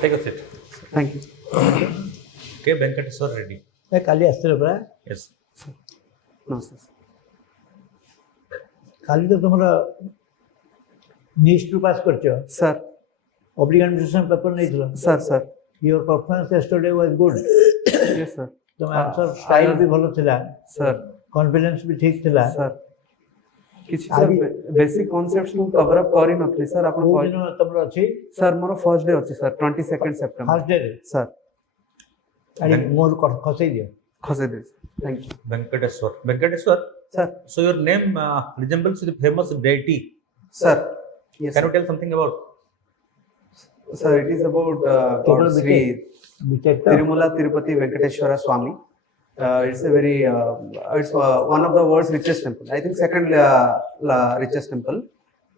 Take a seat. Thank you. K. Venkateswar Reddy. କାଲି ଆସିଥିଲେ ପରା Yes. Namaste. କାଲି ତ ତୁମର ନିଷ୍ଟ ପାସ୍ କରିଛ Sir, ଅବ୍ଲିଗେସନ ପେପର ନେଇଥିଲ sir. Your performance yesterday was good Yes, sir. ତୁମ ଆନ୍ସର ଷ୍ଟାଇଲ ବି ଭଲ ଥିଲା Sir, କନଫିଡେନ୍ସ ବି ଠିକ ଥିଲା sir. କିଛି sir basic concepts ମୁଁ cover up କରି ନଥିଲି sir ଆପଣ କୋଉ ଦିନ ତମର ଅଛି sir ମୋର first day ଅଛି sir 22nd September ଫାର୍ଷ୍ଟ ଡେରେ sir ଆରେ ମୋର ଖସେଇ ଦିଅ ଖସେ ଦେଇ thank you Venkateswar. Venkateswar. sir So your name resembles the famous deity. sir yes Can sir. you tell something about? Sir, it is about Total God Sri BTech Tirumala Tirupati Venkateshwara Swami. It's a very it's one of the world's richest temple. I think second richest temple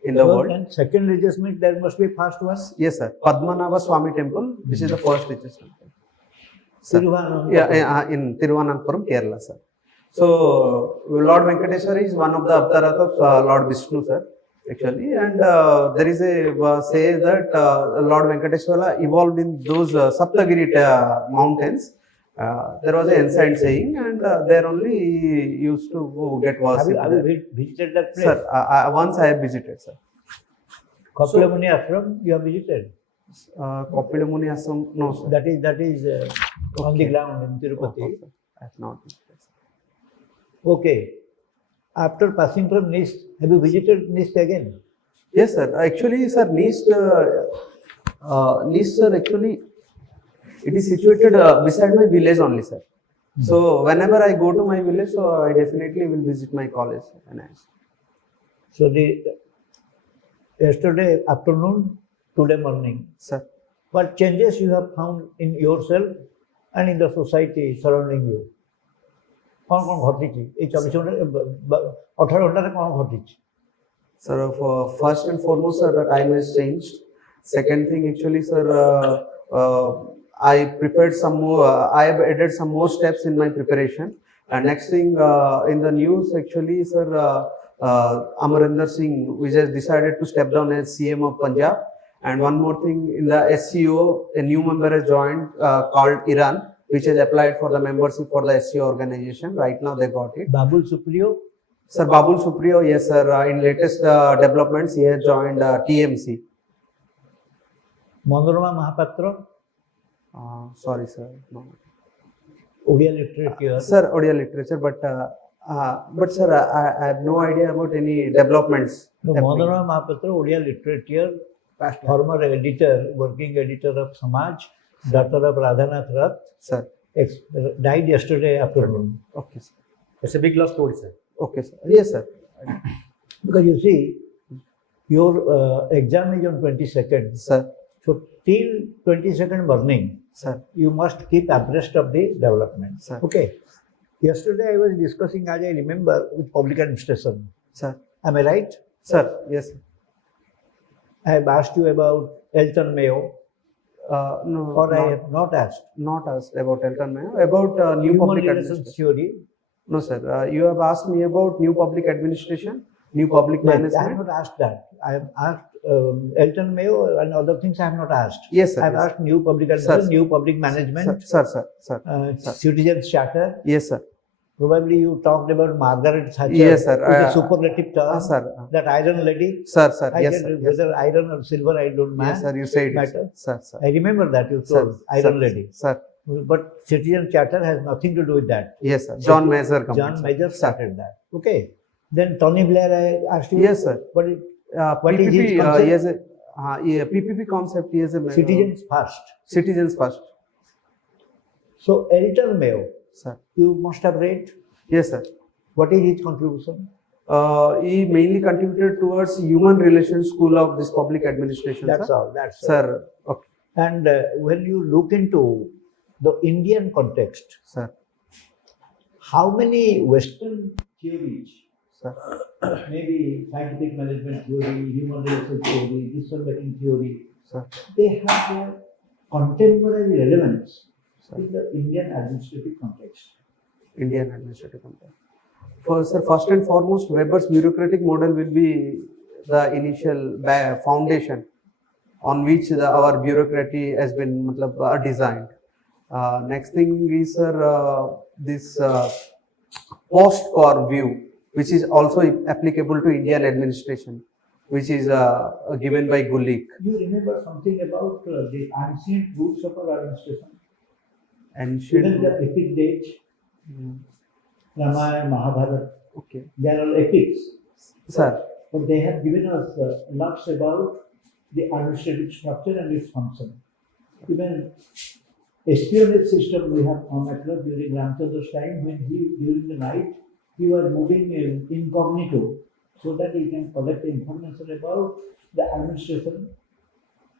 in the world. and second adjustment there must be first one Yes, sir. Padmanabha Swami Temple. This is the first richest temple. Sir. Thiruvananthapuram. Yeah, in Thiruvananthapuram, Kerala, sir. So Lord Venkateshwara is one of the avatar of Lord Vishnu, sir. Actually, and there is a say that Lord Venkateshwara evolved in those Saptagiri mountains. There was an ancient saying, and there only he used to go get worship. Have you visited that place Sir, once I have visited, sir. Kapila Muni ashram you have visited Kapila Muni Ashram, no, sir. that is on the ground in Tirupati Oh, sir. I have not visited, sir. okay after passing from NIST have you visited NIST again Yes, sir. Actually, sir, Neast, sir, actually, it is situated beside my village only, sir. So, whenever I go to my village, so I definitely will visit my college. so the yesterday afternoon today morning Sir, what changes you have found in yourself and in the society surrounding you कौन कौन घटिଛି এই 24 ঘন্টা 18 ঘন্টাରେ କଣ ଘଟିଛି sir, first and foremost, sir, the time has changed. Second thing, actually, sir, I prepared some more, I have added some more steps in my preparation. And next thing, in the news, actually, sir, Amarinder Singh, which has decided to step down as CM of Punjab. And one more thing, in the SCO, a new member has joined called Iran, which has applied for the membership for the SCO organization. Right now, they got it. Babul Supriyo Sir, Babul Supriyo, yes, sir, in latest developments, he has joined TMC. Manorama Mahapatra Sorry, sir. No. Odia literature Sir, Odia literature, but sir, I have no idea about any developments. no Manorama Mahapatra Odia literature former editor working editor of Samaj daughter of Radhanath Rath Sir, died yesterday afternoon okay, sir. It's a big loss story, sir. Okay, sir. Yes, sir. because you see your exam is on 22nd Sir, so till 22nd morning sir, you must keep abreast of the development. Sir. Okay. Yesterday I was discussing, as I remember, with public administration. sir, Am I right? sir. Yes, sir. I have asked you about Elton Mayo, No, or I not, have not asked. not asked about Elton Mayo. About new Human public relations administration. theory. No, sir. You have asked me about new public administration, new public Yes, I have management. not asked that. I have asked Elton Mayo and other things I have not asked. Yes, sir. I have Yes, asked new public administration, new public management, sir, sir. citizens charter. Yes, sir. Probably you talked about Margaret Thatcher. Yes, sir. With a superlative term. Sir. That iron lady. Sir, sir. I Yes, said sir. Yes, whether iron or silver, I don't yes, mind. sir. You said it. Matter. Sir, sir. I remember that you Sir, told iron sir, lady. Sir. But citizen charter has nothing to do with that. Yes, sir. John Major company. John sir. Major Sir. started that. Okay. Then Tony Blair, I asked you. Yes, sir. What is What is PPP, his concept? yes, PPP concept is a citizens first? citizens first. So Elton Mayo, Sir. you must have read. Yes, sir. What is his contribution? He mainly contributed towards human relations school of this public administration. That's sir. all. That's all. Sir. Okay. And when you look into the Indian context, Sir. how many Western theories, Sir. maybe scientific management theory, human relations theory, decision-making theory, Sir. they have their contemporary relevance Sir. in the Indian administrative context. Indian administrative company. First and foremost, Weber's bureaucratic model will be the initial foundation on which our bureaucracy has been designed. Next thing is this post-core view, which is also applicable to Indian administration, which is given by Gulick. You remember something about the ancient roots of our administration? And Even the epic dates, Ramayana, Mahabharata, okay, they are all epics. sir. But they have given us lots about the administrative structure and its function. Even espionage system we have come across during Ramchandra's time when during the night, he was moving incognito so that he can collect information about the administration.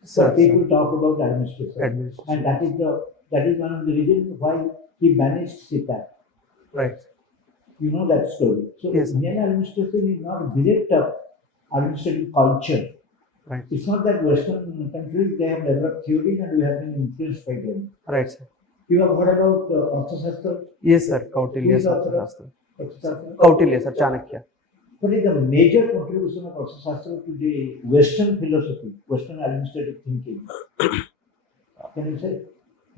So people talk about administration. And that is one of the reasons why he banished Sita. Right. You know that story. So Yes, sir. Indian administration is not bereft of administrative culture. Right. It's not that Western countries, they have developed theories and we have been influenced by them. Right, sir. You have heard about Arthashastra? Yes, sir. Kautilya, Who is sir. Arthashastra? Kautilya, sir. Chanakya. What is the major contribution of Arthashastra to the Western philosophy, Western administrative thinking? Can you say?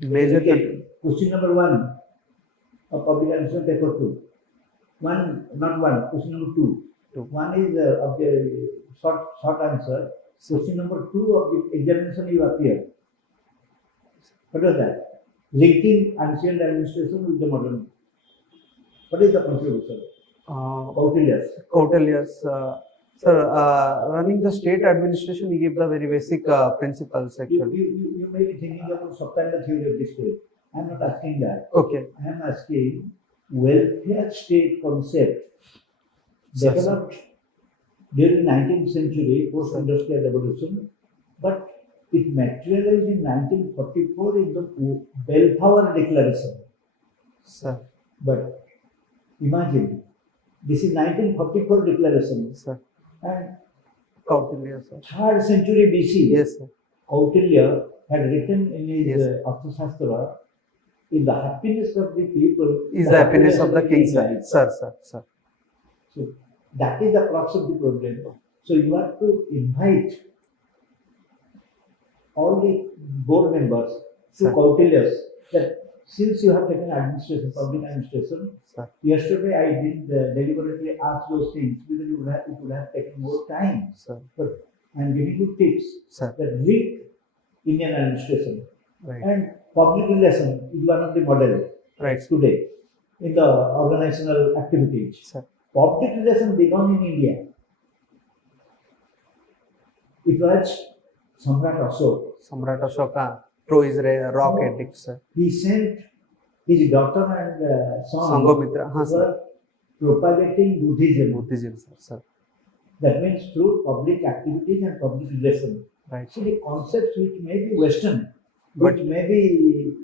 Major. Okay. Question number 1 of public administration paper 2. Question number 2. Two. One is of the short answer. Question number 2 of the examination you appear. What was that? Linking ancient administration with the modern. What is the contribution? Kautilya's. Sir, running the state administration, he gave the very basic principles actually. You may be thinking about subtitle theory of the state. I am not asking that. Okay. I am asking welfare state concept Sir, developed during 19th century post-industrial revolution, but it materialized in 1944 in the Belflower Declaration. Sir. But imagine, this is 1944 declaration, Sir. and Kautilya, sir. 3rd century BC, Yes, sir. Kautilya had written in his Yes. Arthashastra, in the happiness of the people Is the happiness of the king, sir. lies. Sir. So that is the crux of the problem. So you have to invite all the board members to Sir. Kautilya's that since you have taken administration, public administration, Sir. yesterday I did deliberately ask those things because it would have taken more time. Sir. But I'm giving you tips Sir. that read Indian administration Right. and public relation is one of the models Right. today in the organizational activities. Sir. Public relation began in India. It was Samrat Ashok. Samrat Ashoka, pro-Israel rock addict, sir. He sent his daughter and son Sanghamitra, हाँ, sir. were propagating Buddhism. Buddhism, sir. That means through public activities and public relation. Right. So the concepts which may be Western, But- which may be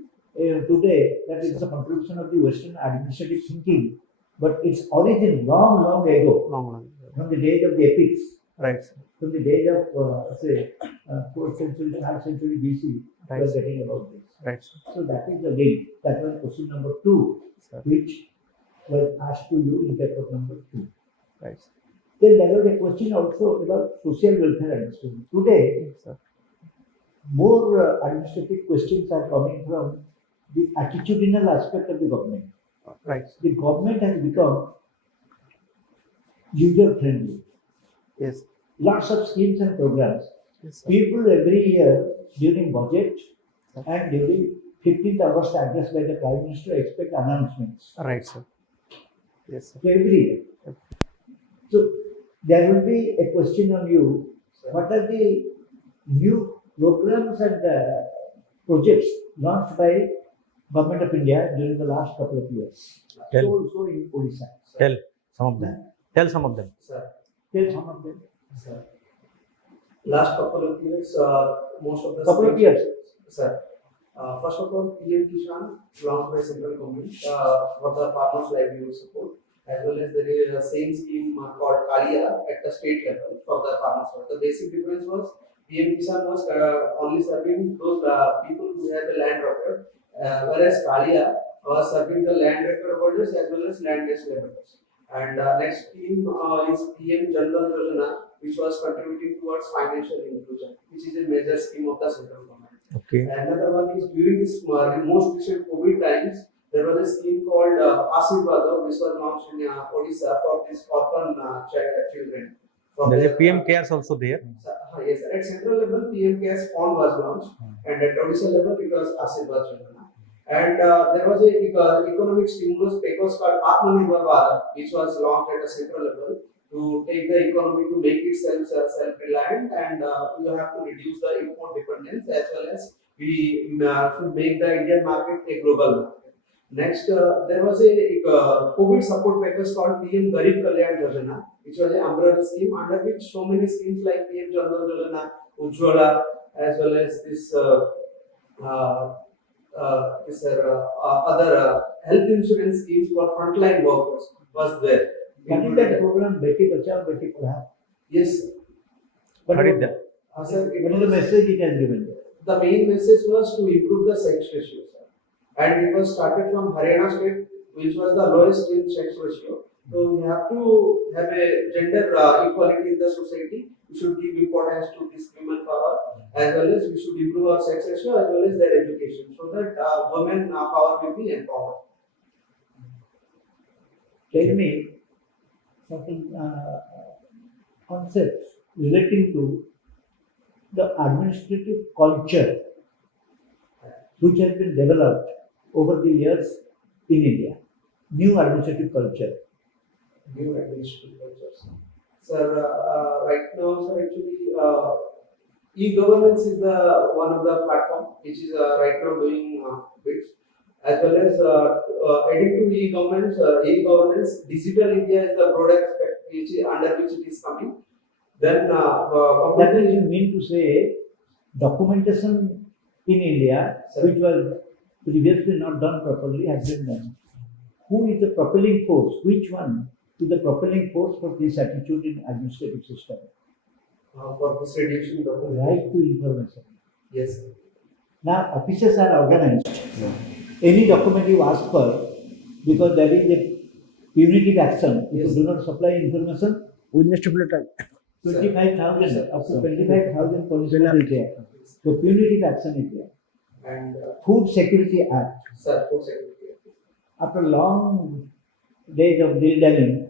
today, that is the contribution of the Western administrative thinking, but its origin long ago, Long. from the days of the epics, Right, sir. from the days of, 4th century, 3rd century BC, we are Right. getting about this. Right, sir. So that is the link. That was question number 2, Sir. which was asked to you in paper number 2. Right, sir. Then there was a question also about social welfare administration. Today, Yes, sir. more administrative questions are coming from the attitudinal aspect of the government. Right. The government has become user friendly. Yes. Lots of schemes and programs. Yes, sir. People every year during budget and during 15th August address by the Prime Minister expect announcements. Right, sir. Yes, sir. So every year. So there will be a question on you. What are the new programs and projects launched by Government of India during the last couple of years? Tell. So also in Odisha. Tell some of them. Tell some of them. Sir. Tell some of them. Sir. Last couple of years, most of the Couple of schemes- years. Sir. First of all, PM Kishan launched by central government for the farmers' livelihood support, as well as there is a same scheme called Kalia at the state level for the farmers. The basic difference was PM Kishan was only serving those people who have the land record, whereas Kalia was serving the land record holders as well as land-based laborers. And next scheme is PM Jan Dhan Yojana, which was contributing towards financial inclusion, which is a major scheme of the central government. Okay. Another one is during this most recent COVID times, there was a scheme called Ashirvada, which was launched in Odisha for these orphan children. For There's a their, PM cares also there. Yes, at central level, PM Cares Fund was launched, and at Odisha level, it was Ashirvad Yojana. And there was a economic stimulus package called Atmanirbhar Bharat, which was launched at a central level to take the economy to make itself self-reliant, and you have to reduce the import dependence as well as we should make the Indian market a global market. Next, there was a COVID support package called PM Garib Kalyan Yojana, which was an umbrella scheme under which so many schemes like PM Jan Dhan Yojana, Ujjwala, as well as this other health insurance schemes for frontline workers was there. What is that program, Beti Bachao, Beti Padhao? Yes, What What is was- that? sir, it What is the was, message it has given there? the main message was to improve the sex ratio, sir. And it was started from Haryana state, which was the lowest in sex ratio. So we have to have a gender equality in the society. We should give importance to this women power, as well as we should improve our sex ratio as well as their education, so that women power will be empowered. Tell me certain concepts relating to the administrative culture which has been developed over the years in India. New administrative culture. New administrative cultures. Sir, right now, sir, actually, e-governance is the one of the platform which is right now doing bits, as well as adding to e-governance, digital India is the broad aspect which is under which it is coming. Then, That means you mean to say documentation in India, Sir. which was previously not done properly, has been done. Who is the propelling force? Which one is the propelling force for this attitude in administrative system? for this reduction document. Right to information. Yes, sir. Now, offices are organized. Any document you ask for, because there is a punitive action, if Yes. you do not supply information, within stipulated 25,000, Sir. up to 25,000 punishment is there. So punitive action is there. And Food Security Act. sir, food security. After long days of dilly-dallying,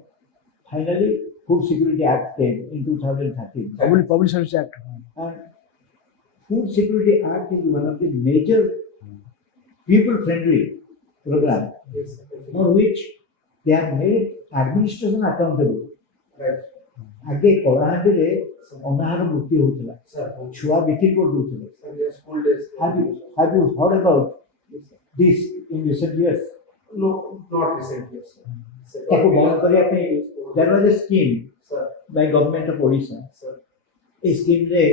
finally Food Security Act came in 2013. Public Service Act. And Food Security Act is one of the major people-friendly program Yes, sir. for which they have made administration accountable. Right. ଆଗେ କଳାହାଣ୍ଡିରେ ଅନାହାର ମୃତ୍ୟୁ ହେଉଥିଲା, Sir, ଛୁଆ ବିକ୍ରି କରିଦେଉଥିଲେ. sir, your school days. Have you heard about Yes, sir. this in recent years? No, not recently, sir. Sir, ତାକୁ ବନ୍ଦ କରିବା ପାଇଁ there was a scheme Sir, by government of Odisha. sir. এই ସ୍କିମ୍ରେ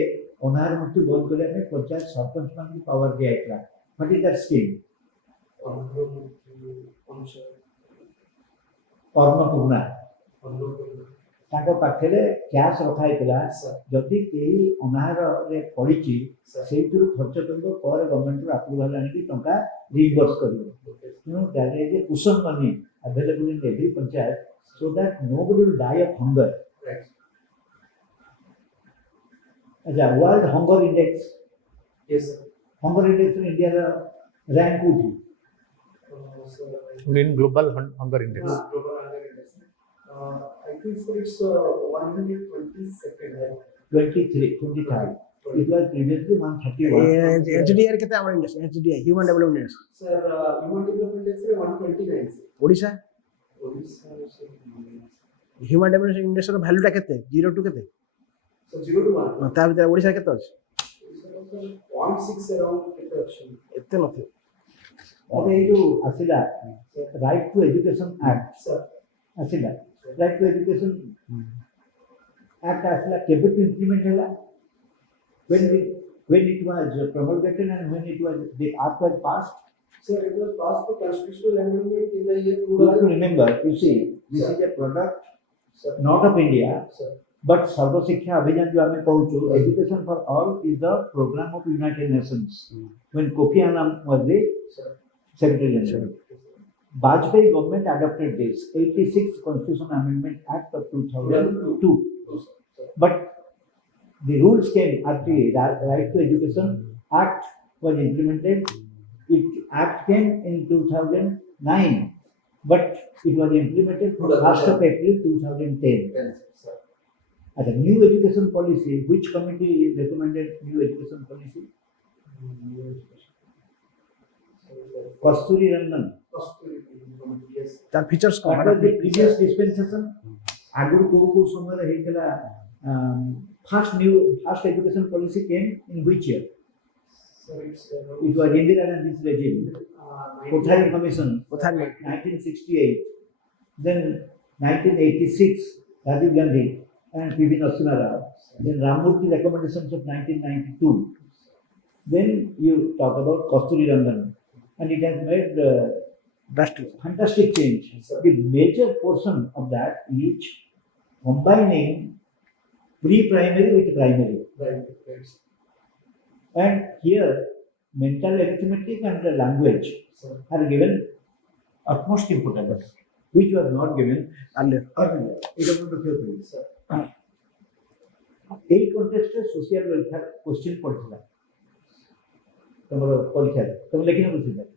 ଅନାହାର ମୃତ୍ୟୁ ବନ୍ଦ କରିବା ପାଇଁ ପଞ୍ଚାୟତ ସରପଞ୍ଚମାନଙ୍କୁ ପାୱାର ଦିଆଯାଇଥିଲା. What is that scheme? Annapurna. ତାଙ୍କ ପାଖରେ କ୍ୟାସ୍ ରଖା ହେଇଥିଲା, Sir, ଯଦି କେହି ଅନାହାରରେ ପଡ଼ିଛି sir. ସେଇଥିରୁ ଖର୍ଚ୍ଚ କରିବ, ପରେ ଗଭର୍ଣ୍ଣମେଣ୍ଟରୁ ଆପ୍ରୁଭାଲ ଆଣିକି ଟଙ୍କା ରିଇମ୍ବର୍ସ କରିବ. Okay. ତେଣୁ that is a cushion money available in every panchayat so that nobody will die of hunger. Right. ଆଚ୍ଛା, world hunger index, Yes, sir. Hunger ଇଣ୍ଡେକ୍ସରେ ଇଣ୍ଡିଆର ରାଙ୍କ କୋଉଠି? Sir, In global hunger index. global hunger index. I think sir, it's 122nd. 23rd. It was previously 131. HDI କେତେ ଆମର index HDI human development index Sir, human development index is 129. Sir. Odisha Odisha is, human development ଇଣ୍ଡେକ୍ସର ଭ୍ୟାଲୁଟା କେତେ 0 two କେତେ so 0 to 1. ତା ଭିତରେ ଓଡ଼ିଶା କେତେ ଅଛି Odisha was 0.6 around production. ଏତେ ନଥିବ ଏବେ ଏଇ ଯୋଉ ଆସିଲା right to education act Sir, ଆସିଲା, ରାଇଟ୍ ଟୁ ଏଜୁକେସନ ଆକ୍ଟ ଆସିଲା, କେବେଠୁ ଇମ୍ପ୍ଲିମେଣ୍ଟ ହେଲା? When it was promulgated and when it was the act was passed? sir, it was passed for constitutional amendment in the year You have to 2000. remember, you see, this Sir. is a product Sir, not of India, sir. but Sarva Shiksha Abhiyan जो हमें कहूँ, education for all is the program of United Nations. When Kofi Annan was the Sir. Secretary General. Bajpayee government adopted this 86th Constitution Amendment Act of 2002. But the rules came at the Right to Education Act was implemented. Act came in 2009, but it was implemented from 1st of April 2010. As a new education policy, which committee recommended new education policy? Kasturi Rangan. তার features com Under the previous dispensation, আগর কোন সময় হয়েছিল first education policy came in which year? It was Indira Gandhi's regime. Kothari Commission, কোথায় 1968. Then 1986, Rajiv Gandhi and P.V. Narasimha Rao. Then Ramurthy recommendations of 1992. Then you talk about Kasturi Rangan, and it has made drastic fantastic change. The major portion of that is combining pre-primary with primary. And here, mental arithmetic and the language are given utmost importance, which was not given earlier earlier. এটা মনে রাখতে হবে, sir. এই কন্টেক্সটে social welfare question পড়ছিল তোমার পরীক্ষায় তুমি লেখিনা বুঝতে পারো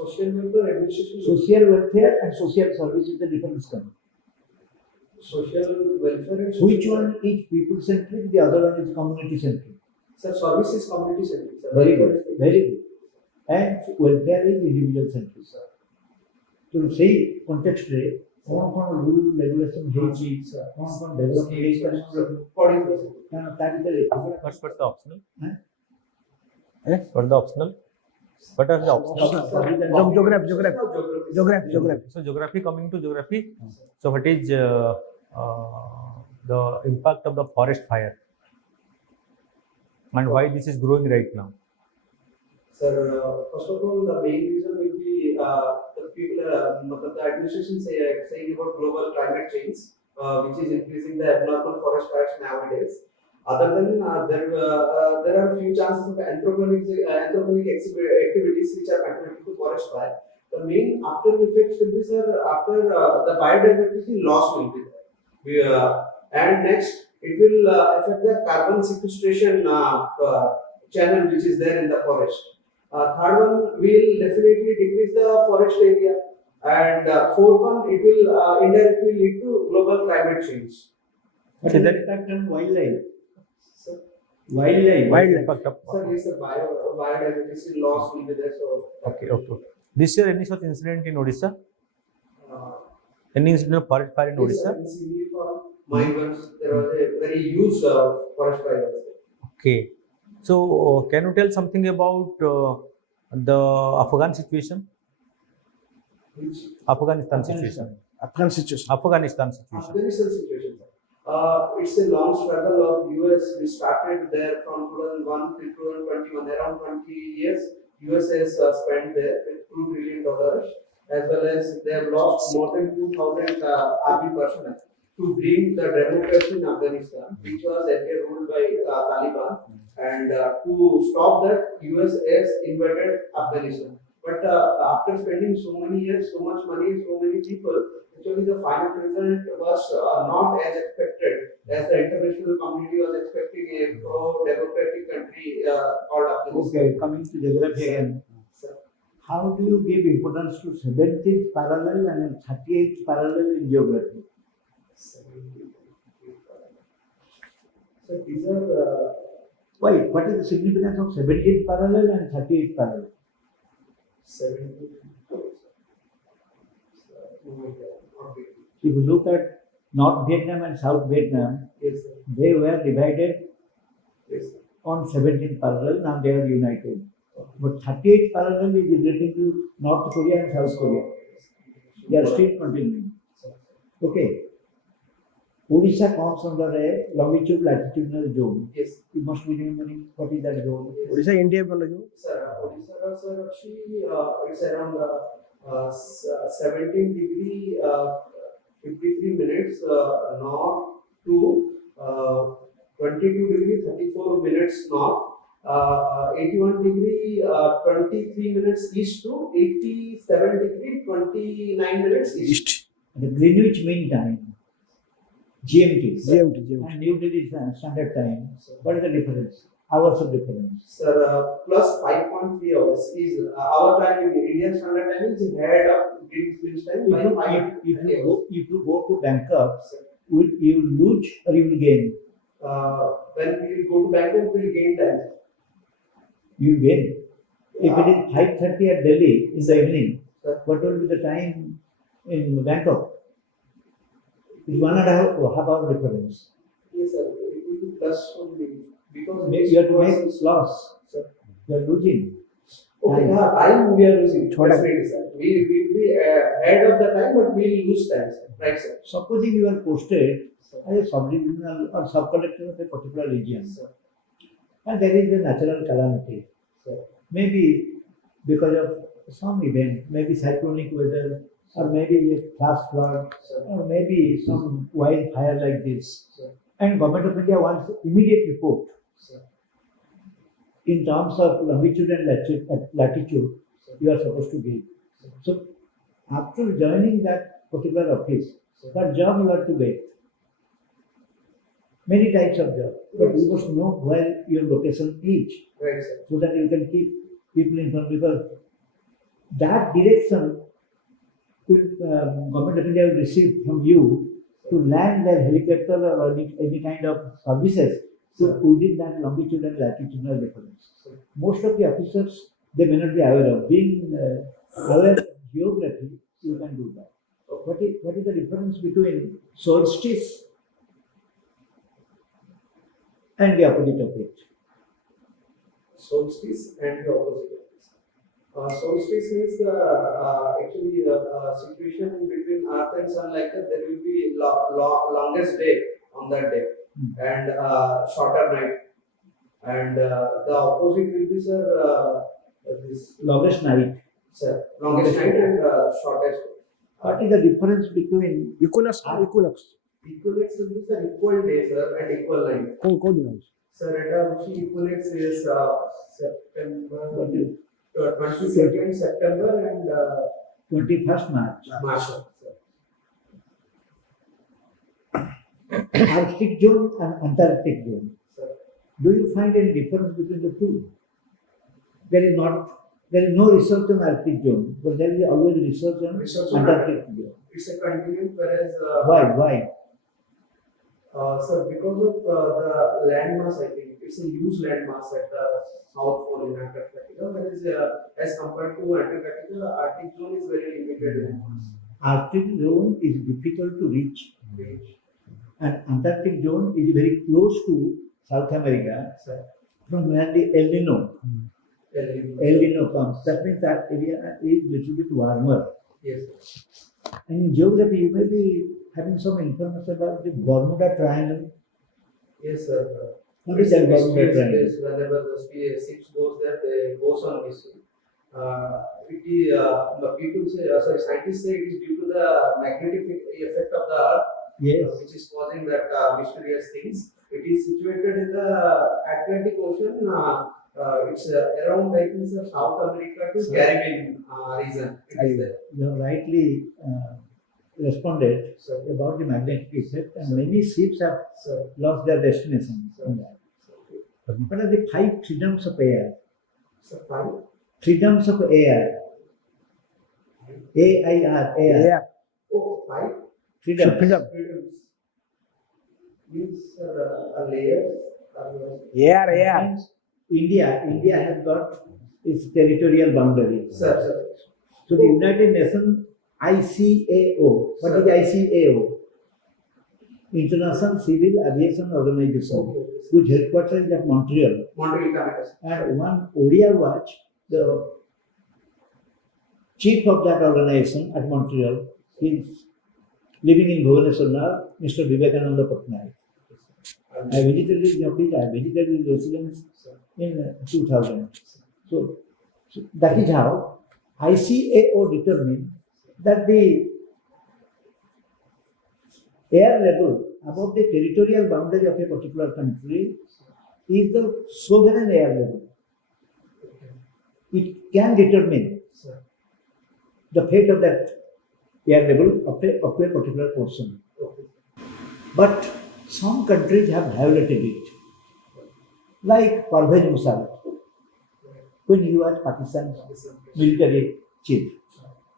Social welfare administration. Social welfare and social service is the difference come. Social welfare and Which one is people centric, the other one is community centric. Sir, service is community centric. Sir. Very good, very good. And welfare is individual centric. তো সেই কন্টেক্সটে কোন কোন rule regulation হয়েছে কোন কোন develop হয়েছে কারণ তার ভিতরে What's the optional? Huh? What are the optional? What are the optional? Geography geography So geography, coming to geography. So what is the impact of the forest fire and why this is growing right now? Sir, first of all, the main reason will be the people, the administration saying about global climate change, which is increasing the abnormal forest fires nowadays. Other than there are few chances of anthropogenic activities which are contributing to forest fire. The main after effects will be, sir, after the biodiversity loss will be there. And next, it will affect the carbon sequestration channel which is there in the forest. Third one will definitely decrease the forest area, and fourth one, it will indirectly lead to global climate change. What So is the that- impact on wildlife? Sir, Wildlife. Impact of sir, yes, the biodiversity loss will be there. So, okay. This year any such incident in Odisha? uh, Any incident of forest fire in yes, Odisha? sir, in Sindhi farm, migrants, there was a very huge forest fire. Okay. So can you tell something about the Afghan situation? Which Afghanistan situation. Afghan situation Afghanistan situation. Afghanistan situation, sir. It's a long struggle of US. We started there from 2001 to 2021, around 20 years. US has spent there with $2 trillion, as well as they have lost more than 2,000 army personnel to bring the democracy in Afghanistan, which was earlier ruled by Taliban, and to stop that, US has invaded Afghanistan. But after spending so many years, so much money, so many people, actually the final result was not as expected as the international community was expecting a pro-democratic country called Afghanistan. Okay, coming to geography again. Sir, How do you give importance to 17th parallel and 38th parallel in geography? so these are Why? What is the significance of 17th parallel and 38th parallel? 70. If you look at North Vietnam and South Vietnam, Yes, sir. they were divided Yes, sir. on 17th parallel, now they are united. But 38th parallel is relating to North Korea and South Korea. They are still continuing. Okay. Odisha comes under a longitude latitudinal zone. Yes, You must be remembering what is that zone. Odisha India বন্ধ কেউ sir. Odisha, sir, actually, it's around 17 degree 53 minutes north to 22 degree 34 minutes north, 81 degree 23 minutes east to 87 degree 29 minutes east. East. The Greenwich Mean Time, GMT, GMT. and New Delhi Standard Time. What is the difference? Hours of difference. Sir, plus 5.3 hours is our time in Indian Standard Time is ahead of Greenwich Mean Time by 5.3 hours. If you go to Bangkok, will you lose or you will gain? When we will go to Bangkok, we will gain time. You will gain. If it is 5:30 at Delhi in the evening, Sir. what will be the time in Bangkok? It's 1.5 hour difference. Yes, sir. It will be plus only because You have to make it's loss. Sir. You are losing. Okay, Time. time we are losing. Thoda- Definitely, sir. We will be ahead of the time, but we will lose time, sir. Right, sir. Supposing you are posted as a sub-regional or sub-collector of a particular region, Sir. and there is a natural calamity, Sir. maybe because of some event, maybe cyclonic weather, or maybe a flash flood, Sir. or maybe some wildfire like this, Sir. and Government of India wants immediate report Sir. in terms of longitude and latitude, you are supposed to give. So, after joining that particular office, that job you are to get. Many types of job, but you must know where your location is, Right, sir. so that you can keep people informed, because that direction will Government of India will receive from you to land their helicopter or any kind of services to within that longitude and latitudinal difference. Sir. Most of the officers, they may not be aware of. Being aware of geography, you can do that. What is the difference between solstice and the opposite of it? Solstice and the opposite of this. Solstice means the actually situation between Earth and Sun, like that there will be longest day on that day and shorter night, and the opposite will be, sir, this Longest night. sir, longest night and shortest day. What is the difference between Equinox and equinox. Equinox will be, sir, equal day, sir, and equal night. କୋଉ ଦିନ ଅଛି? Sir, at equinox is September what is 22nd September and 21st March? March. Sir. Arctic zone and Antarctic zone. Sir. Do you find any difference between the two? There is no research on Arctic zone, but there is always research on Research on Antarctic zone. It's a continuum, whereas Why? sir, because of the landmass, I think it's a huge landmass at the South Pole in Antarctica, whereas as compared to Antarctica, Arctic zone is very limited landmass. Arctic zone is difficult to reach, Range. and Antarctic zone is very close to South America, Sir. from where the El Nino comes. That means that area is little bit warmer. Yes. And in geography, you may be having some information about the Bermuda Triangle. Yes, sir. What is that Bermuda Yes, Triangle? yes, whenever the ships goes there, they goes on this. The people say, sorry, scientists say it is due to the magnetic effect of the Earth, Yes. which is causing that mysterious things. It is situated in the Atlantic Ocean. It's around, I think, South America to Caribbean region. It is there. You have rightly responded So, about the magnetic effect, and many ships have so, lost their destination on that. so, What are the 5 freedoms of air? so fine. Freedoms of air. AIR, air. Yeah. Oh, five Freedom. Freedom. freedoms means a layer. Yeah. Means India has got its territorial boundary. Sir. So the United Nations ICAO. What is ICAO? International Civil Aviation Organization, Okay. whose headquarters is at Montreal. Montreal, Canada. And one Odia watch, the chief of that organization at Montreal, is living in Bhubaneswar now, Mr. Vivekananda Patnaik. I visited his office, I visited his residence in 2000. So that is how ICAO determined that the air level above the territorial boundary of a particular country is the sovereign air level. It can determine the fate of that air level of a particular portion. But some countries have violated it. Like Parvez Musharraf, when he was Pakistan's military chief,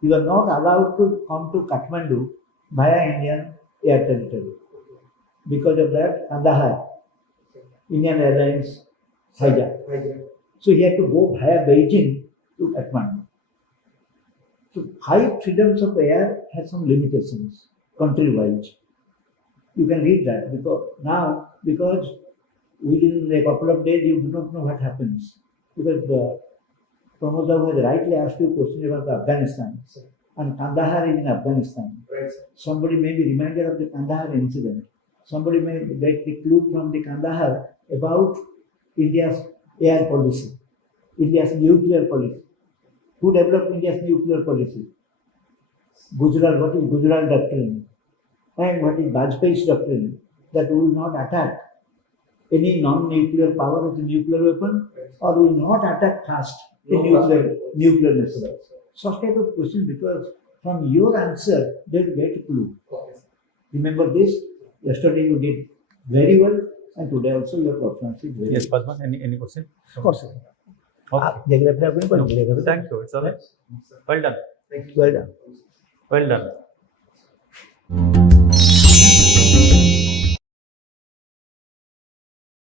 he was not allowed to come to Kathmandu via Indian air territory. Because of that, Kandahar, Indian Airlines hijacked. So he had to go via Beijing to Kathmandu. So 5 freedoms of air has some limitations country-wise. You can read that because within a couple of days you do not know what happens. Because Pramod Babu has rightly asked you a question about Afghanistan. And Kandahar is in Afghanistan. Right. Somebody may be reminded of the Kandahar incident. Somebody may get the clue from the Kandahar about India's air policy, India's nuclear policy. Who developed India's nuclear policy? Gujarat, what is Gujarat doctrine? And what is Vajpayee's doctrine? That we will not attack any non-nuclear power with a nuclear weapon, or will not attack first a nuclear missile. Such type of question, because from your answer they will get a clue. Remember this, yesterday you did very well, and today also your performance is very Yes, well. Padma, any question? Of course. Okay. आप geography आपने पढ़ी geography? Thank you. It's all right. Well done. Well done. Well done.